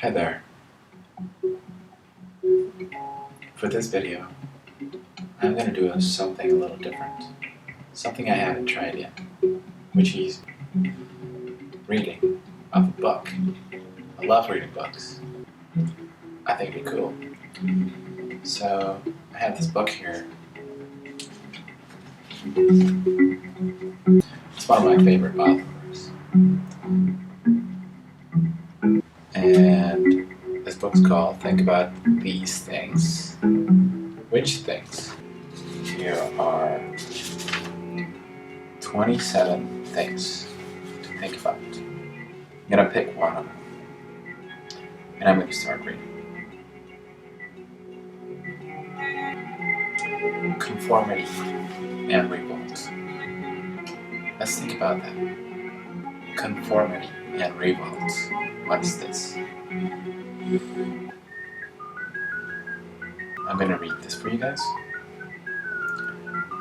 Hi there. For this video, I'm going to do something a little different. Something I haven't tried yet, which is reading of a book. I love reading books. I think it'd be cool. So, I have this book here. It's one of my favorite authors. And this book's called Think About These Things. Which things? Here are 27 things to think about. I'm going to pick one of them. And I'm going to start reading. Conformity and revolt. Let's think about that. Conformity and revolt. What is this? I'm going to read this for you guys.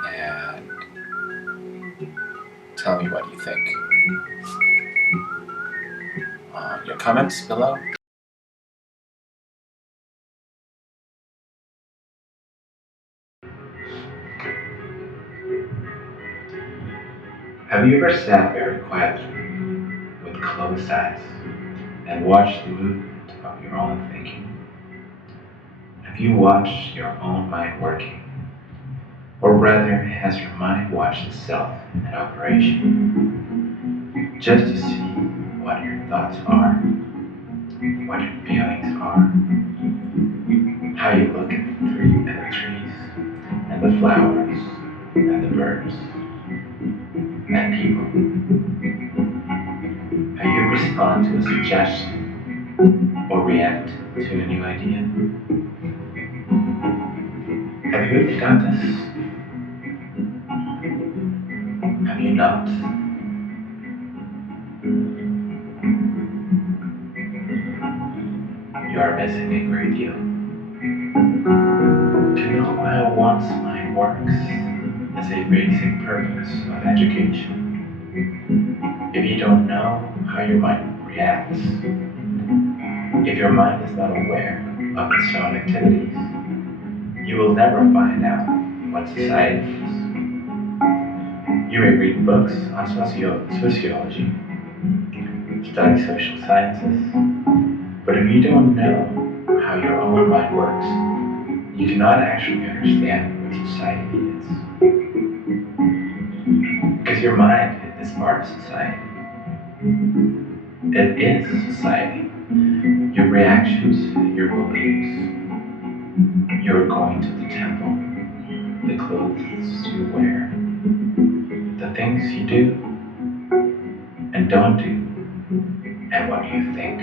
And tell me what you think. Your comments below. Have you ever sat very quietly with closed eyes and watched the movement of your own thinking? Have you watched your own mind working? Or rather, has your mind watched itself in operation, just to see what your thoughts are, what your feelings are, how you look at the trees, and the flowers, and the birds, and people? How you respond to a suggestion, or react to a new idea? Have you ever done this? Have you not? You are missing a great deal. To know how one's mind works is a basic purpose of education. If you don't know how your mind reacts, if your mind is not aware of its own activities, you will never find out what society is. You may read books on sociology, study social sciences, but if you don't know how your own mind works, you cannot actually understand what society is. Because your mind is part of society. It is society. Your reactions, your beliefs, your going to the temple, the clothes you wear, the things you do and don't do, and what you think.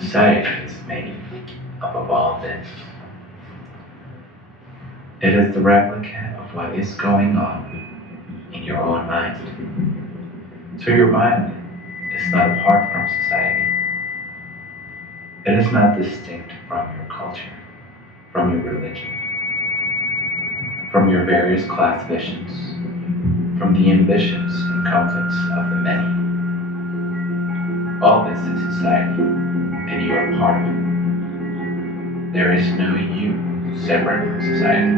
Society is made up of all this. It is the replica of what is going on in your own mind. So your mind is not apart from society. It is not distinct from your culture, from your religion, from your various class visions, from the ambitions and conflicts of the many. All this is society, and you are part of it. There is no you separate from society.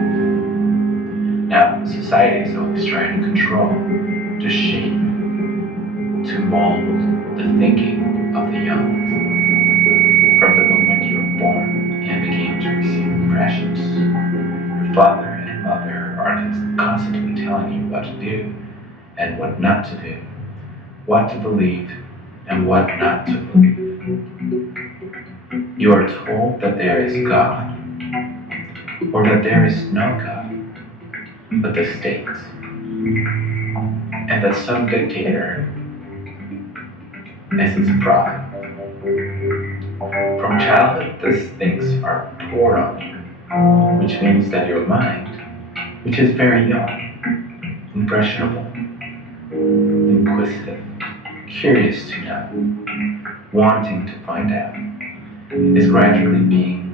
Now, society is always trying to control, to shape, to mold the thinking of the young. From the moment you were born and begin to receive impressions, your father and mother are constantly telling you what to do and what not to do, what to believe and what not to believe. You are told that there is God, or that there is no God, but the state, and that some dictator is its prophet. From childhood, these things are poured on you, which means that your mind, which is very young, impressionable, inquisitive, curious to know, wanting to find out, is gradually being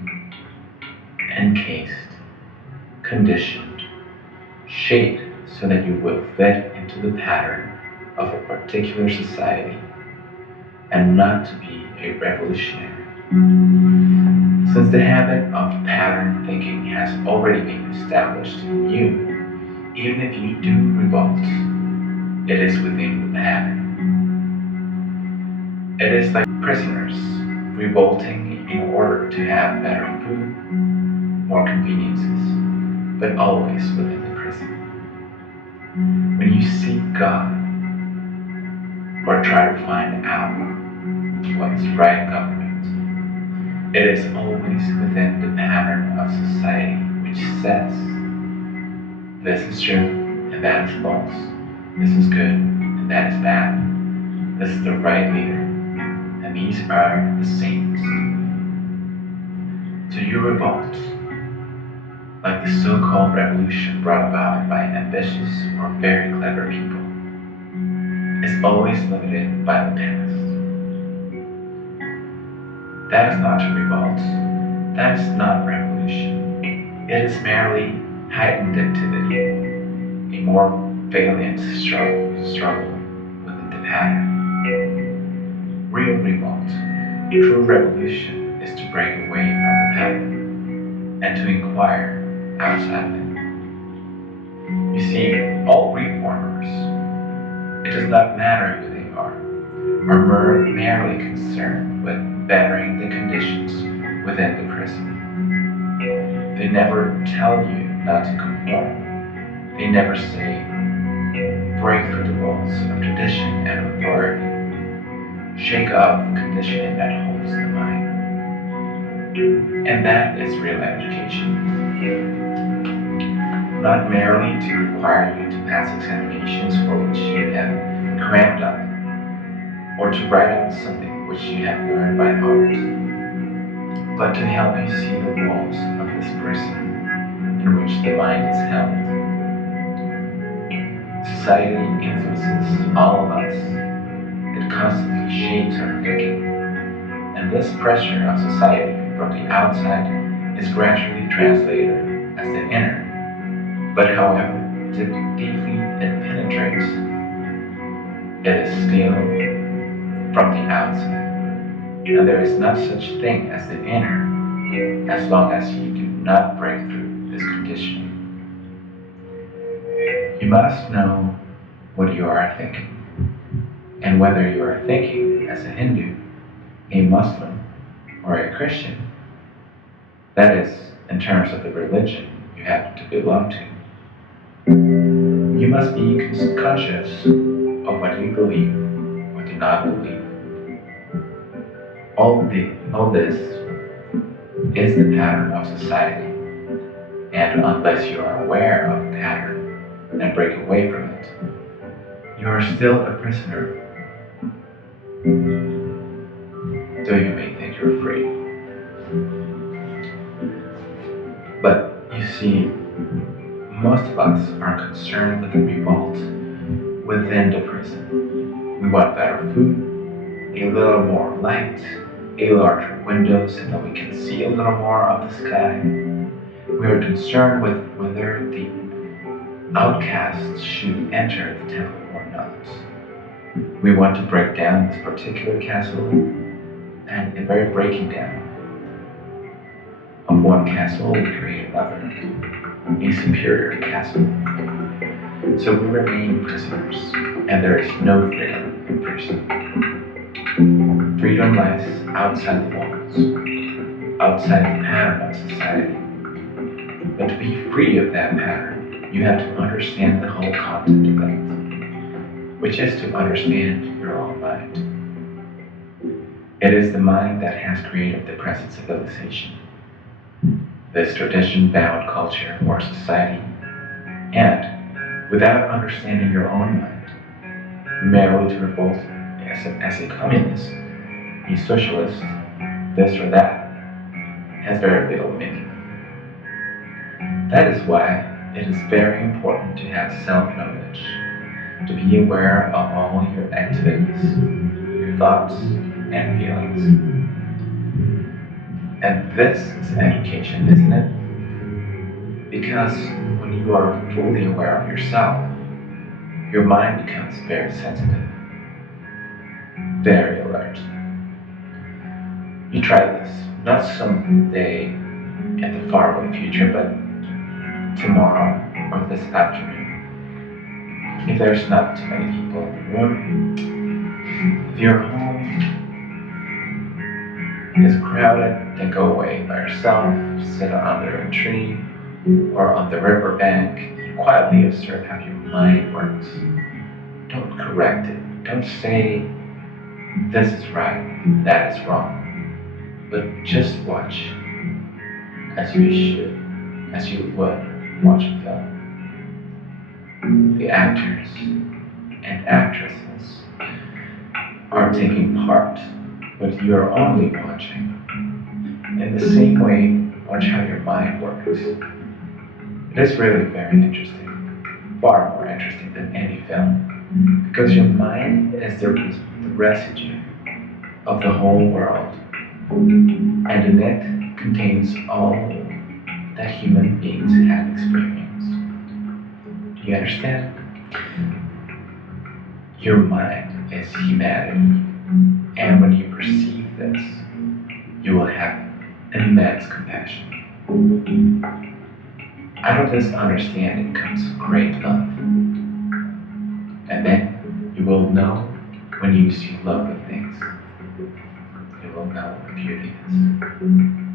encased, conditioned, shaped so that you will fit into the pattern of a particular society and not to be a revolutionary. Since the habit of pattern thinking has already been established in you, even if you do revolt, it is within the pattern. It is like prisoners revolting in order to have better food, more conveniences, but always within the prison. When you seek God or try to find out what is right government, it is always within the pattern of society which says, this is true and that is false, this is good and that is bad, this is the right leader and these are the saints. So you revolt, like the so-called revolution brought about by ambitious or very clever people, is always limited by the past. That is not a revolt, that is not revolution. It is merely heightened activity, a more valiant struggle within the pattern. Real revolt, true revolution, is to break away from the pattern and to inquire outside of it. You see, all reformers, it does not matter who they are merely concerned with bettering the conditions within the prison. They never tell you not to conform. They never say, break through the walls of tradition and authority. Shake off the conditioning that holds the mind. And that is real education. Not merely to require you to pass examinations for which you have crammed up, or to write out something which you have learned by heart, but to help you see the walls of this prison through which the mind is held. Society influences all of us. It constantly shapes our thinking. And this pressure of society from the outside is gradually translated as the inner. But however deeply it penetrates, it is still from the outside. And there is not such thing as the inner as long as you do not break through this conditioning. You must know what you are thinking, and whether you are thinking as a Hindu, a Muslim, or a Christian. That is, in terms of the religion you happen to belong to. You must be conscious of what you believe or do not believe. All this is the pattern of society, and unless you are aware of the pattern and break away from it, you are still a prisoner, though you may think you're free. But you see, most of us are concerned with the revolt within the prison. We want better food, a little more light, a larger window so that we can see a little more of the sky. We are concerned with whether the outcasts should enter the temple or not. We want to break down this particular castle, and in very breaking down of one castle, we create another, a superior castle. So we remain prisoners, and there is no freedom in prison. Freedom lies outside the walls, outside the pattern of society. But to be free of that pattern, you have to understand the whole content of it, which is to understand your own mind. It is the mind that has created the present civilization, this tradition-bound culture or society, and without understanding your own mind, merely to revolt as a communist, a socialist, this or that, has very little meaning. That is why it is very important to have self-knowledge, to be aware of all your activities, your thoughts, and feelings. And this is education, isn't it? Because when you are fully aware of yourself, your mind becomes very sensitive. very alert. You try this, not someday in the faraway future, but tomorrow or this afternoon. If there's not too many people in the room, if your home is crowded, then go away by yourself, sit under a tree or on the riverbank, and quietly observe how your mind works. Don't correct it. Don't say, this is right, that is wrong. But just watch as you should, as you would watch a film. The actors and actresses are taking part, but you're only watching. In the same way, watch how your mind works. It is really very interesting, far more interesting than any film, because your mind is the residue of the whole world, and in it contains all that human beings have experienced. Do you understand? Your mind is humanity, and when you perceive this, you will have immense compassion. Out of this understanding comes great love, and then you will know when you see lovely things, you will know what beauty is.